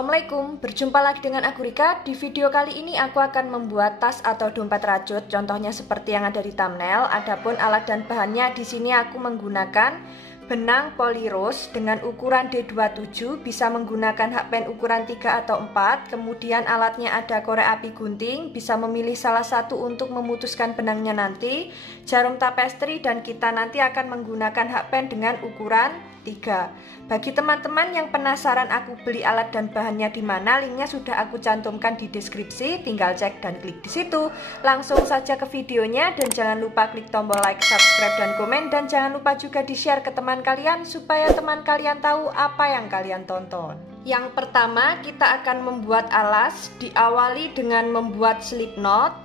Assalamualaikum, berjumpa lagi dengan aku Rika. Di video kali ini aku akan membuat tas atau dompet rajut, contohnya seperti yang ada di thumbnail. Adapun alat dan bahannya di sini aku menggunakan benang polyrose dengan ukuran D27, bisa menggunakan hakpen ukuran 3 atau 4. Kemudian alatnya ada korek api gunting, bisa memilih salah satu untuk memutuskan benangnya nanti. Jarum tapestri, dan kita nanti akan menggunakan hakpen dengan ukuran 3. Bagi teman-teman yang penasaran aku beli alat dan bahannya di mana, linknya sudah aku cantumkan di deskripsi, tinggal cek dan klik di situ. Langsung saja ke videonya, dan jangan lupa klik tombol like, subscribe, dan komen, dan jangan lupa juga di-share ke teman kalian supaya teman kalian tahu apa yang kalian tonton. Yang pertama, kita akan membuat alas, diawali dengan membuat slip knot.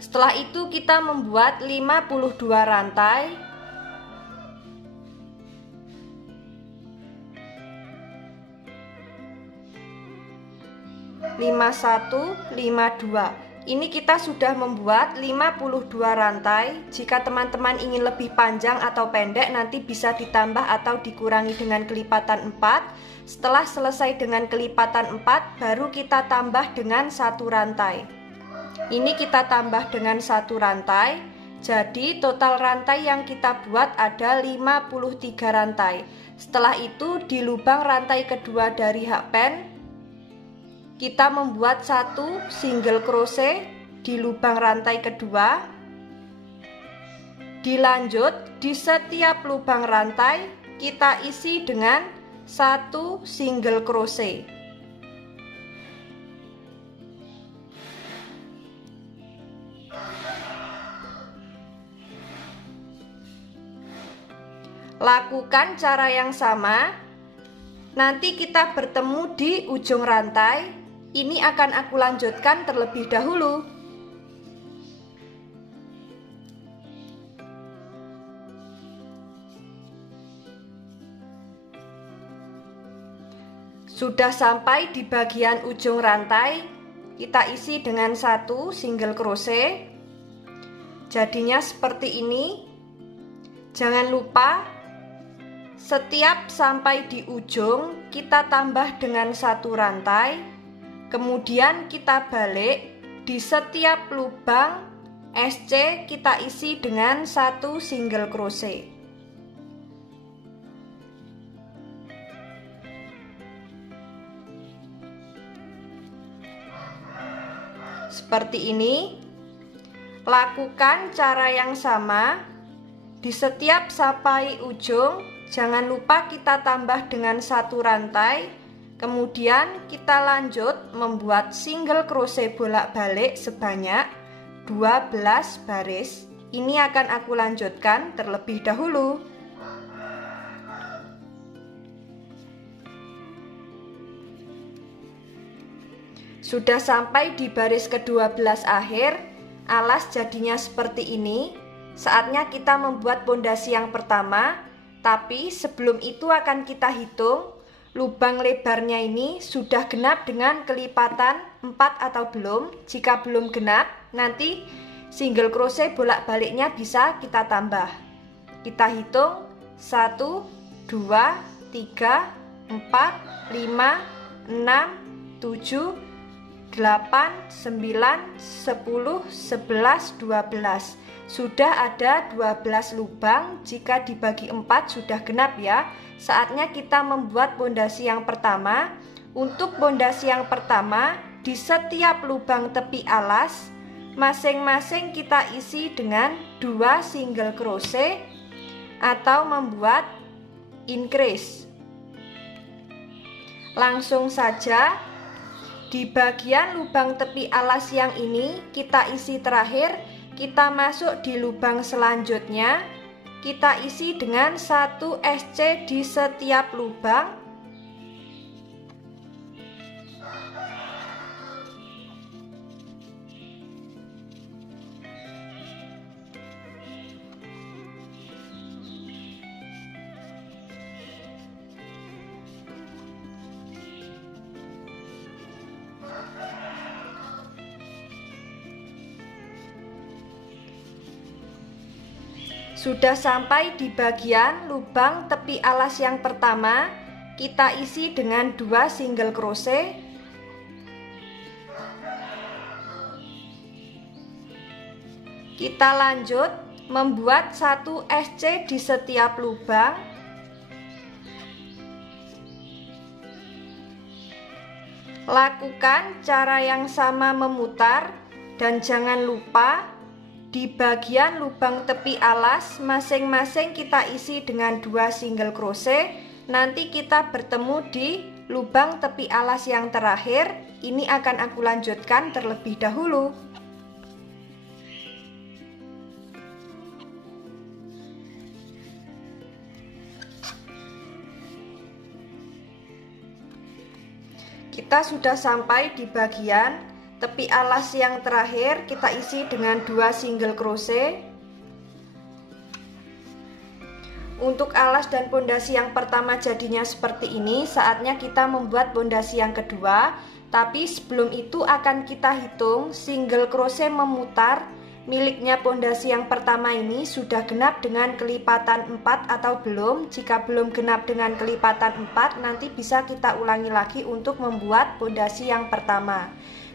Setelah itu kita membuat 52 rantai. 51, 52. Ini kita sudah membuat 52 rantai. Jika teman-teman ingin lebih panjang atau pendek, nanti bisa ditambah atau dikurangi dengan kelipatan 4. Setelah selesai dengan kelipatan 4, baru kita tambah dengan satu rantai. Ini kita tambah dengan satu rantai. Jadi total rantai yang kita buat ada 53 rantai. Setelah itu di lubang rantai kedua dari hakpen kita membuat satu single crochet di lubang rantai kedua. Dilanjut di setiap lubang rantai kita isi dengan satu single crochet. Lakukan cara yang sama. Nanti kita bertemu di ujung rantai. Ini akan aku lanjutkan terlebih dahulu. Sudah sampai di bagian ujung rantai, kita isi dengan satu single crochet. Jadinya seperti ini. Jangan lupa setiap sampai di ujung kita tambah dengan satu rantai. Kemudian kita balik, di setiap lubang SC kita isi dengan satu single crochet. Seperti ini. Lakukan cara yang sama di setiap sampai ujung. Jangan lupa kita tambah dengan satu rantai. Kemudian kita lanjut membuat single crochet bolak-balik sebanyak 12 baris. Ini akan aku lanjutkan terlebih dahulu. Sudah sampai di baris ke-12 akhir, alas jadinya seperti ini. Saatnya kita membuat pondasi yang pertama, tapi sebelum itu akan kita hitung lubang lebarnya ini sudah genap dengan kelipatan 4 atau belum. Jika belum genap, nanti single crochet bolak-baliknya bisa kita tambah. Kita hitung 1, 2, 3, 4, 5, 6, 7, 8, 9, 10, 11, 12. Sudah ada 12 lubang. Jika dibagi 4 sudah genap ya. Saatnya kita membuat pondasi yang pertama. Untuk pondasi yang pertama, di setiap lubang tepi alas masing-masing kita isi dengan 2 single crochet atau membuat increase. Langsung saja di bagian lubang tepi alas yang ini kita isi terakhir. Kita masuk di lubang selanjutnya, kita isi dengan satu SC di setiap lubang. Sudah sampai di bagian lubang tepi alas yang pertama, kita isi dengan 2 single crochet. Kita lanjut membuat 1 SC di setiap lubang. Lakukan cara yang sama memutar dan jangan lupa di bagian lubang tepi alas masing-masing kita isi dengan 2 single crochet. Nanti kita bertemu di lubang tepi alas yang terakhir. Ini akan aku lanjutkan terlebih dahulu. Kita sudah sampai di bagian tepi alas yang terakhir, kita isi dengan 2 single crochet. Untuk alas dan pondasi yang pertama jadinya seperti ini, saatnya kita membuat pondasi yang kedua. Tapi sebelum itu akan kita hitung single crochet memutar miliknya pondasi yang pertama ini sudah genap dengan kelipatan 4 atau belum. Jika belum genap dengan kelipatan 4, nanti bisa kita ulangi lagi untuk membuat pondasi yang pertama.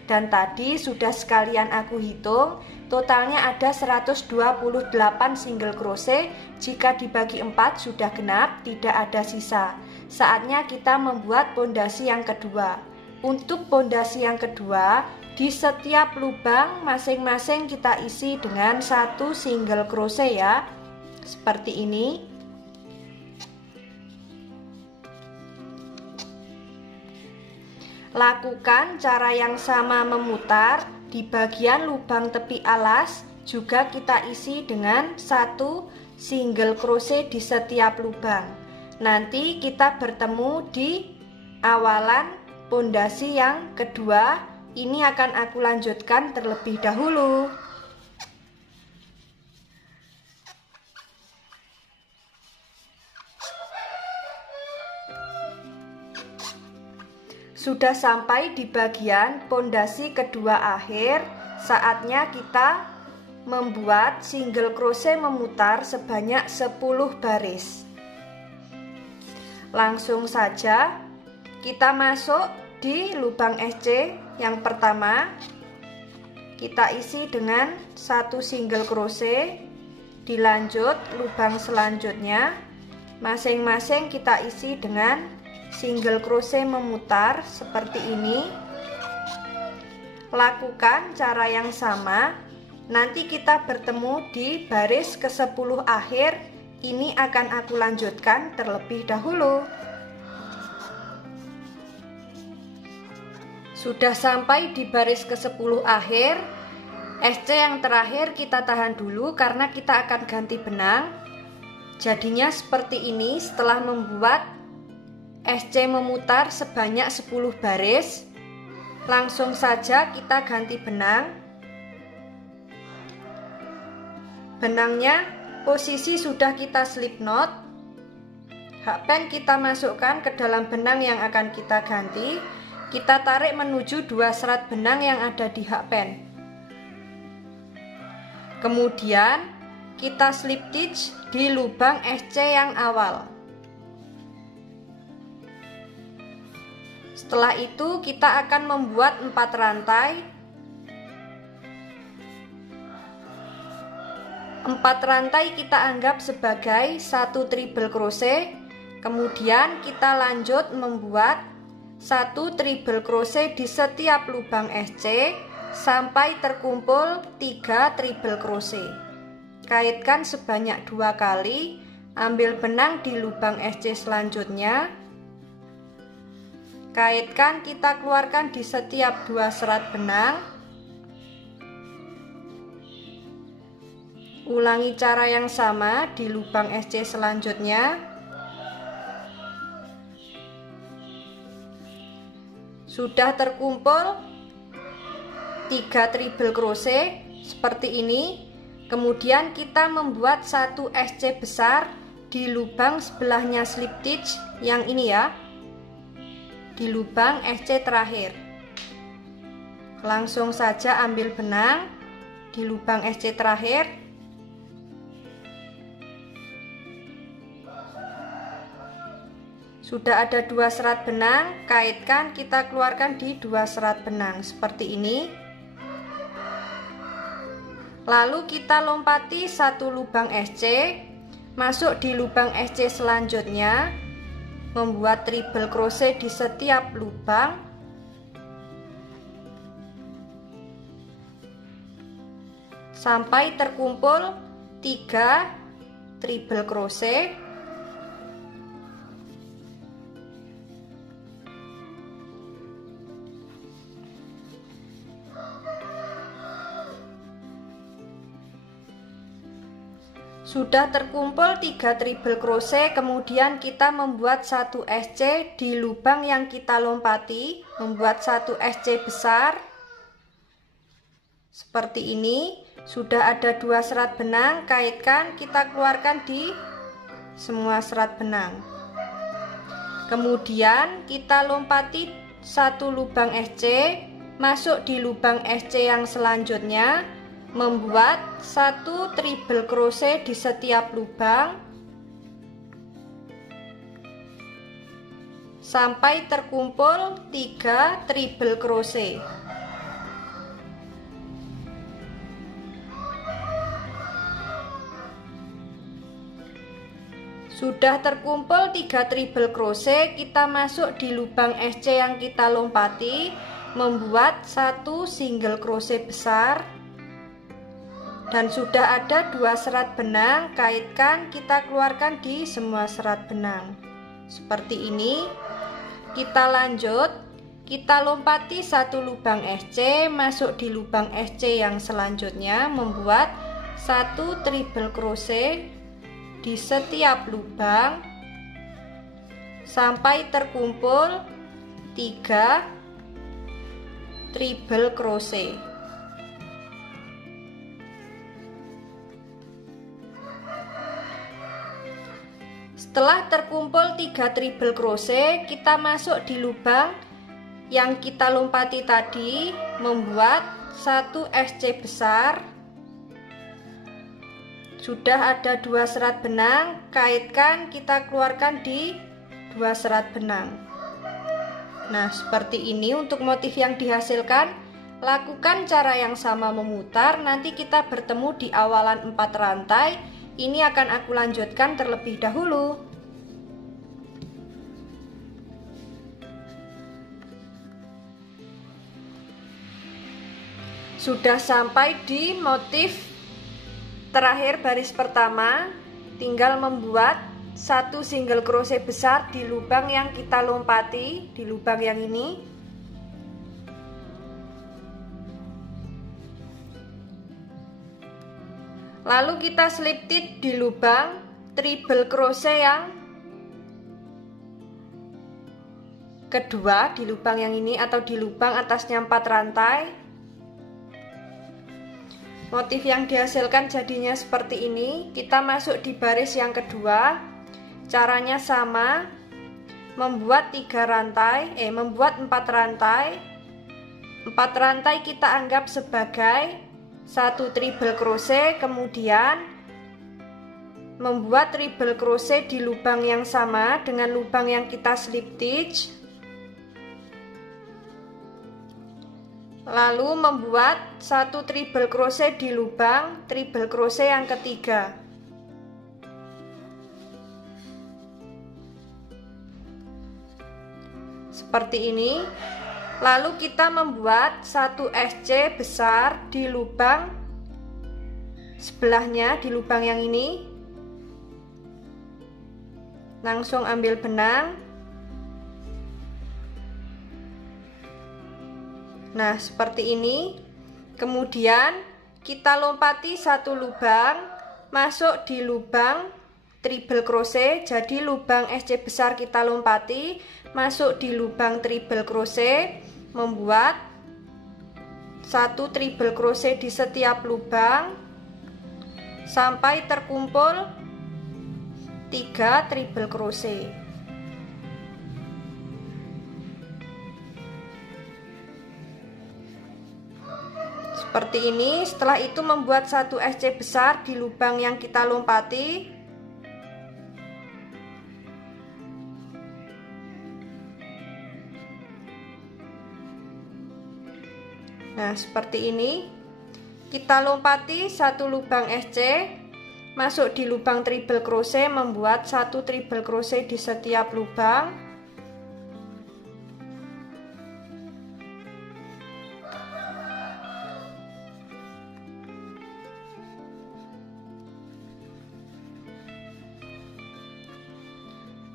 Dan tadi sudah sekalian aku hitung, totalnya ada 128 single crochet. Jika dibagi 4 sudah genap, tidak ada sisa. Saatnya kita membuat pondasi yang kedua. Untuk pondasi yang kedua, di setiap lubang masing-masing kita isi dengan 1 single crochet ya, seperti ini. Lakukan cara yang sama memutar. Di bagian lubang tepi alas juga kita isi dengan 1 single crochet di setiap lubang. Nanti kita bertemu di awalan pondasi yang kedua. Ini akan aku lanjutkan terlebih dahulu. Sudah sampai di bagian pondasi kedua akhir, saatnya kita membuat single crochet memutar sebanyak 10 baris. Langsung saja kita masuk di lubang SC yang pertama, kita isi dengan 1 single crochet. Dilanjut lubang selanjutnya, masing-masing kita isi dengan single crochet memutar seperti ini. Lakukan cara yang sama. Nanti kita bertemu di baris ke-10 akhir. Ini akan aku lanjutkan terlebih dahulu. Sudah sampai di baris ke-10 akhir. SC yang terakhir kita tahan dulu karena kita akan ganti benang. Jadinya seperti ini setelah membuat SC memutar sebanyak 10 baris. Langsung saja kita ganti benang. Benangnya posisi sudah kita slip knot. Hakpen kita masukkan ke dalam benang yang akan kita ganti. Kita tarik menuju 2 serat benang yang ada di hakpen. Kemudian kita slip stitch di lubang SC yang awal. Setelah itu kita akan membuat 4 rantai. 4 rantai kita anggap sebagai 1 triple crochet. Kemudian kita lanjut membuat 1 triple crochet di setiap lubang SC sampai terkumpul 3 triple crochet. Kaitkan sebanyak 2 kali, ambil benang di lubang SC selanjutnya. Kaitkan, kita keluarkan di setiap 2 serat benang. Ulangi cara yang sama di lubang SC selanjutnya. Sudah terkumpul 3 triple crochet seperti ini. Kemudian kita membuat 1 SC besar di lubang sebelahnya slip stitch yang ini ya, di lubang SC terakhir. Langsung saja ambil benang di lubang SC terakhir. Sudah ada 2 serat benang, kaitkan, kita keluarkan di 2 serat benang seperti ini. Lalu kita lompati 1 lubang SC, masuk di lubang SC selanjutnya, membuat triple crochet di setiap lubang sampai terkumpul 3 triple crochet. Sudah terkumpul 3 triple crochet, kemudian kita membuat 1 SC di lubang yang kita lompati, membuat 1 SC besar seperti ini. Sudah ada 2 serat benang, kaitkan, kita keluarkan di semua serat benang. Kemudian kita lompati 1 lubang SC, masuk di lubang SC yang selanjutnya, membuat 1 triple crochet di setiap lubang sampai terkumpul 3 triple crochet. Sudah terkumpul 3 triple crochet, kita masuk di lubang SC yang kita lompati, membuat 1 single crochet besar. Dan sudah ada 2 serat benang, kaitkan, kita keluarkan di semua serat benang seperti ini. Kita lanjut, kita lompati 1 lubang SC, masuk di lubang SC yang selanjutnya, membuat 1 triple crochet di setiap lubang sampai terkumpul 3 triple crochet. Setelah terkumpul 3 triple crochet, kita masuk di lubang yang kita lompati tadi, membuat 1 SC besar. Sudah ada 2 serat benang, kaitkan, kita keluarkan di 2 serat benang. Nah, seperti ini untuk motif yang dihasilkan. Lakukan cara yang sama memutar, nanti kita bertemu di awalan 4 rantai. Ini akan aku lanjutkan terlebih dahulu. Sudah sampai di motif terakhir baris pertama, tinggal membuat 1 single crochet besar di lubang yang kita lompati, di lubang yang ini. Lalu kita slip stitch di lubang triple crochet yang kedua, di lubang yang ini atau di lubang atasnya 4 rantai. Motif yang dihasilkan jadinya seperti ini. Kita masuk di baris yang kedua. Caranya sama, membuat 3 rantai, membuat 4 rantai. 4 rantai kita anggap sebagai 1 triple crochet, kemudian membuat triple crochet di lubang yang sama dengan lubang yang kita slip stitch, lalu membuat 1 triple crochet di lubang triple crochet yang ketiga. Seperti ini. Lalu kita membuat 1 SC besar di lubang sebelahnya, di lubang yang ini. Langsung ambil benang. Nah, seperti ini. Kemudian kita lompati 1 lubang, masuk di lubang triple crochet. Jadi lubang SC besar kita lompati, masuk di lubang triple crochet, membuat 1 triple crochet di setiap lubang sampai terkumpul 3 triple crochet. Seperti ini. Setelah itu membuat 1 SC besar di lubang yang kita lompati. Nah, seperti ini. Kita lompati satu lubang SC, masuk di lubang triple crochet, membuat satu triple crochet di setiap lubang.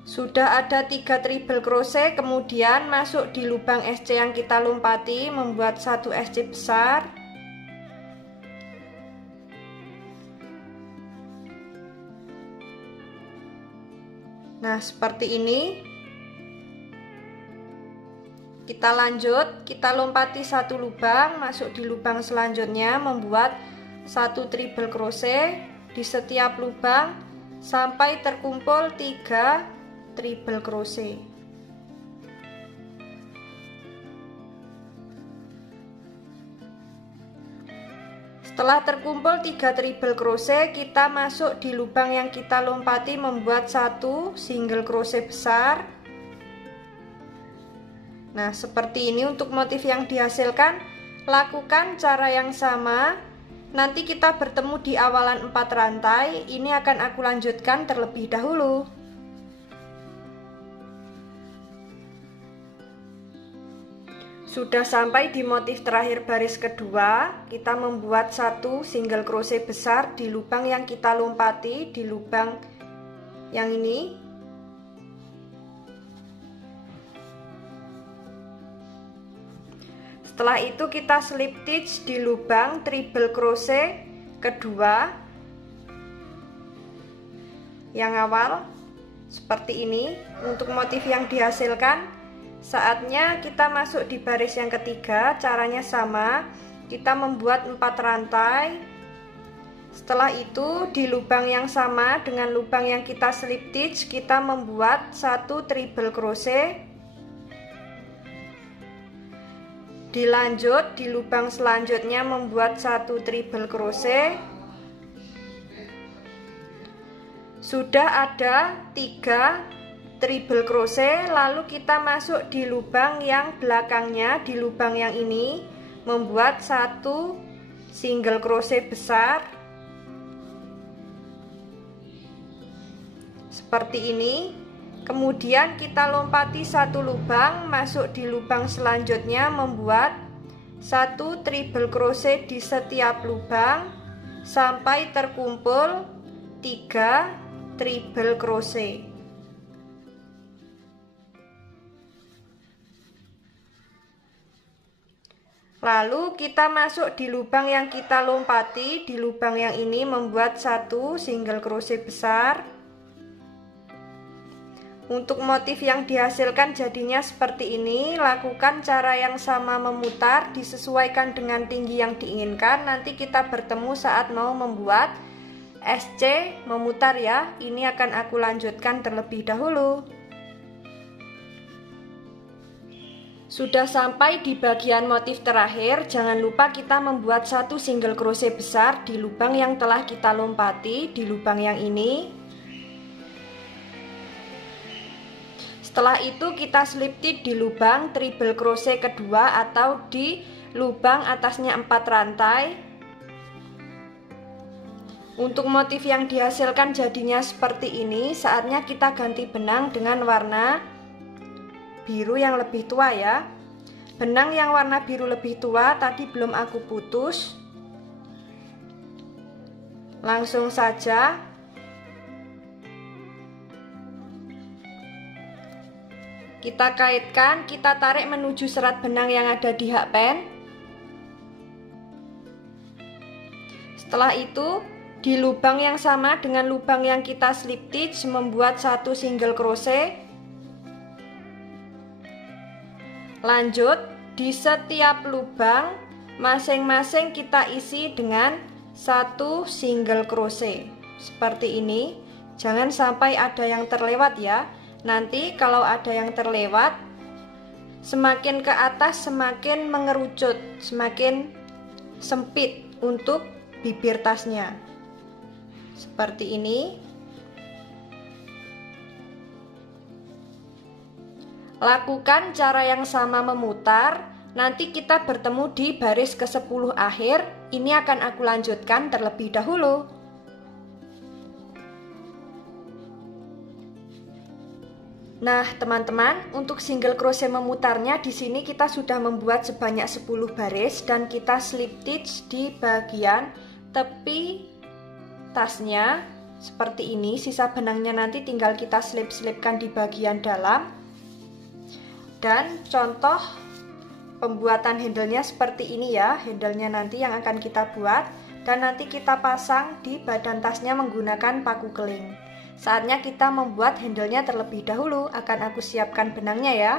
Sudah ada 3 triple crochet, kemudian masuk di lubang SC yang kita lompati, membuat satu SC besar. Nah, seperti ini. Kita lanjut, kita lompati satu lubang, masuk di lubang selanjutnya, membuat satu triple crochet di setiap lubang sampai terkumpul 3 triple crochet. Setelah terkumpul 3 triple crochet, kita masuk di lubang yang kita lompati, membuat satu single crochet besar. Nah, seperti ini untuk motif yang dihasilkan. Lakukan cara yang sama. Nanti kita bertemu di awalan 4 rantai. Ini akan aku lanjutkan terlebih dahulu. Sudah sampai di motif terakhir baris kedua, kita membuat satu single crochet besar di lubang yang kita lompati, di lubang yang ini. Setelah itu kita slip stitch di lubang triple crochet kedua yang awal, seperti ini. Untuk motif yang dihasilkan, saatnya kita masuk di baris yang ketiga. Caranya sama, kita membuat 4 rantai. Setelah itu di lubang yang sama dengan lubang yang kita slip stitch, kita membuat satu triple crochet. Dilanjut di lubang selanjutnya membuat satu triple crochet. Sudah ada 3 triple crochet, lalu kita masuk di lubang yang belakangnya, di lubang yang ini, membuat satu single crochet besar seperti ini. Kemudian kita lompati satu lubang, masuk di lubang selanjutnya, membuat satu triple crochet di setiap lubang sampai terkumpul 3 triple crochet. Lalu kita masuk di lubang yang kita lompati, di lubang yang ini, membuat satu single crochet besar. Untuk motif yang dihasilkan jadinya seperti ini. Lakukan cara yang sama memutar, disesuaikan dengan tinggi yang diinginkan. Nanti kita bertemu saat mau membuat SC memutar ya. Ini akan aku lanjutkan terlebih dahulu. Sudah sampai di bagian motif terakhir. Jangan lupa kita membuat satu single crochet besar di lubang yang telah kita lompati, di lubang yang ini. Setelah itu kita slip stitch di lubang triple crochet kedua atau di lubang atasnya 4 rantai. Untuk motif yang dihasilkan jadinya seperti ini. Saatnya kita ganti benang dengan warna biru yang lebih tua ya. Benang yang warna biru lebih tua tadi belum aku putus. Langsung saja kita kaitkan, kita tarik menuju serat benang yang ada di hakpen. Setelah itu di lubang yang sama dengan lubang yang kita slip stitch, membuat satu single crochet. Lanjut di setiap lubang masing-masing kita isi dengan satu single crochet seperti ini. Jangan sampai ada yang terlewat ya. Nanti kalau ada yang terlewat, semakin ke atas semakin mengerucut, semakin sempit untuk bibir tasnya. Seperti ini. Lakukan cara yang sama memutar. Nanti kita bertemu di baris ke-10 akhir. Ini akan aku lanjutkan terlebih dahulu. Nah, teman-teman, untuk single crochet memutarnya di sini kita sudah membuat sebanyak 10 baris dan kita slip stitch di bagian tepi tasnya seperti ini. Sisa benangnya nanti tinggal kita selip-selipkan di bagian dalam. Dan contoh pembuatan handle-nya seperti ini ya. Handle-nya nanti yang akan kita buat dan nanti kita pasang di badan tasnya menggunakan paku keling. Saatnya kita membuat handle-nya terlebih dahulu. Akan aku siapkan benangnya ya.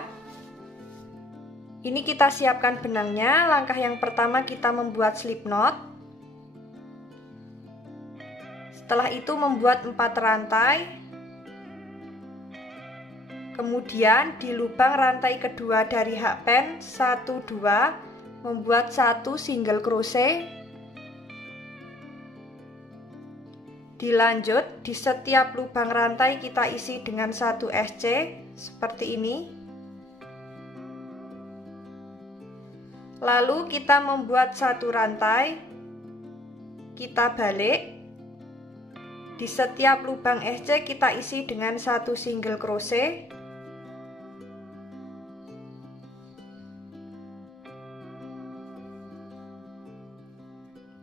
Ini kita siapkan benangnya. Langkah yang pertama kita membuat slip knot. Setelah itu membuat 4 rantai. Kemudian di lubang rantai kedua dari hakpen 1 2 membuat 1 single crochet. Dilanjut di setiap lubang rantai kita isi dengan 1 SC seperti ini. Lalu kita membuat 1 rantai, kita balik. Di setiap lubang SC kita isi dengan 1 single crochet.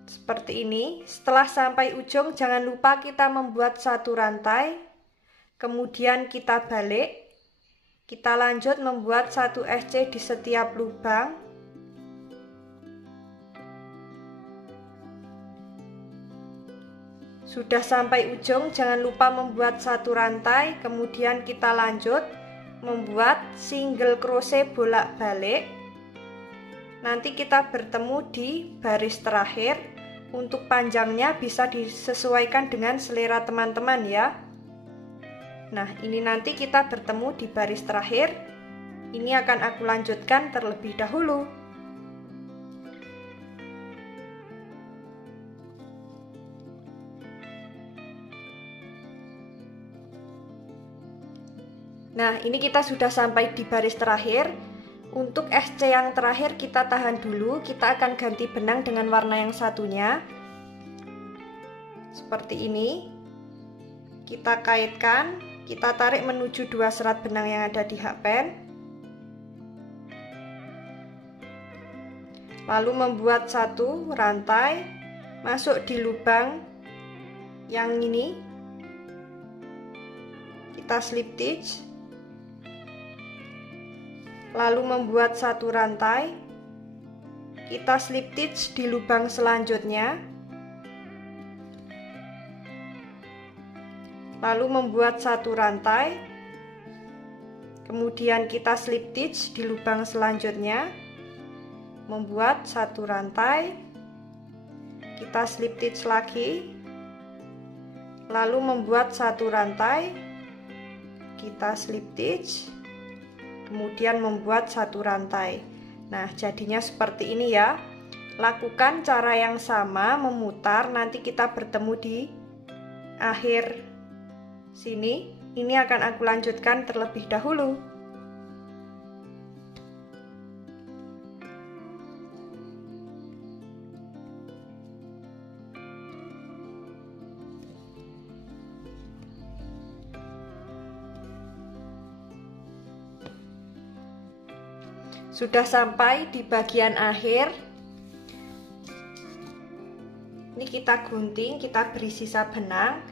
Seperti ini. Setelah sampai ujung jangan lupa kita membuat 1 rantai, kemudian kita balik, kita lanjut membuat 1 SC di setiap lubang. Sudah sampai ujung jangan lupa membuat 1 rantai, kemudian kita lanjut membuat single crochet bolak-balik. Nanti kita bertemu di baris terakhir. Untuk panjangnya bisa disesuaikan dengan selera teman-teman ya. Nah, ini nanti kita bertemu di baris terakhir. Ini akan aku lanjutkan terlebih dahulu. Nah, ini kita sudah sampai di baris terakhir. Untuk SC yang terakhir kita tahan dulu, kita akan ganti benang dengan warna yang satunya. Seperti ini. Kita kaitkan, kita tarik menuju 2 serat benang yang ada di hakpen. Lalu membuat 1 rantai, masuk di lubang yang ini. Kita slip stitch. Lalu membuat 1 rantai, kita slip stitch di lubang selanjutnya, lalu membuat 1 rantai, kemudian kita slip stitch di lubang selanjutnya, membuat 1 rantai, kita slip stitch lagi, lalu membuat 1 rantai, kita slip stitch, kemudian membuat 1 rantai. Nah, jadinya seperti ini ya. Lakukan cara yang sama memutar, nanti kita bertemu di akhir sini. Ini akan aku lanjutkan terlebih dahulu. Sudah sampai di bagian akhir. Ini kita gunting, kita beri sisa benang.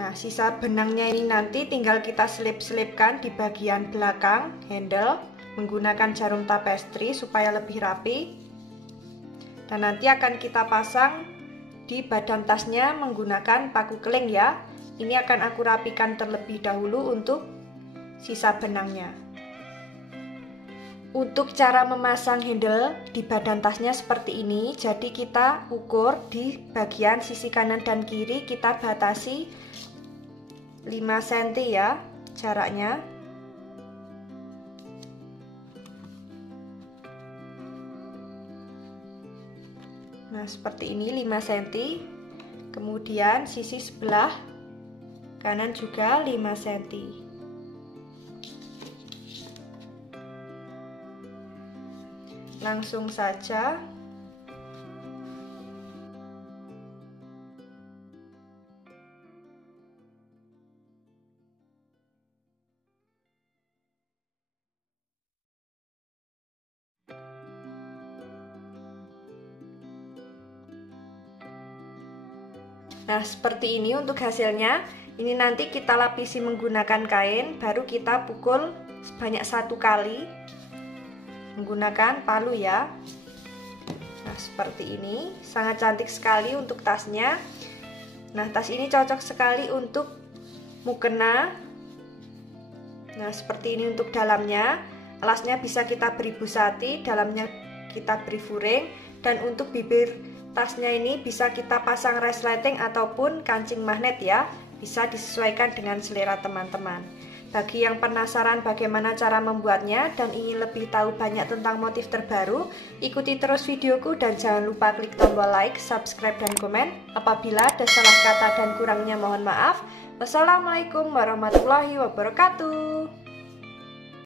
Nah, sisa benangnya ini nanti tinggal kita selip-selipkan di bagian belakang handle menggunakan jarum tapestry supaya lebih rapi. Dan nanti akan kita pasang di badan tasnya menggunakan paku keling ya. Ini akan aku rapikan terlebih dahulu untuk sisa benangnya. Untuk cara memasang handle di badan tasnya seperti ini. Jadi kita ukur di bagian sisi kanan dan kiri, kita batasi 5 cm ya jaraknya. Nah, seperti ini 5 cm. Kemudian sisi sebelah kanan juga 5 cm. Langsung saja Nah, seperti ini untuk hasilnya. Ini nanti kita lapisi menggunakan kain, baru kita pukul sebanyak 1 kali menggunakan palu ya. Nah, seperti ini. Sangat cantik sekali untuk tasnya. Nah, tas ini cocok sekali untuk mukena. Nah, seperti ini untuk dalamnya. Alasnya bisa kita beri busati, dalamnya kita beri furing, dan untuk bibir tasnya ini bisa kita pasang resleting ataupun kancing magnet ya. Bisa disesuaikan dengan selera teman-teman. Bagi yang penasaran bagaimana cara membuatnya dan ingin lebih tahu banyak tentang motif terbaru, ikuti terus videoku dan jangan lupa klik tombol like, subscribe, dan komen. Apabila ada salah kata dan kurangnya mohon maaf. Wassalamualaikum warahmatullahi wabarakatuh.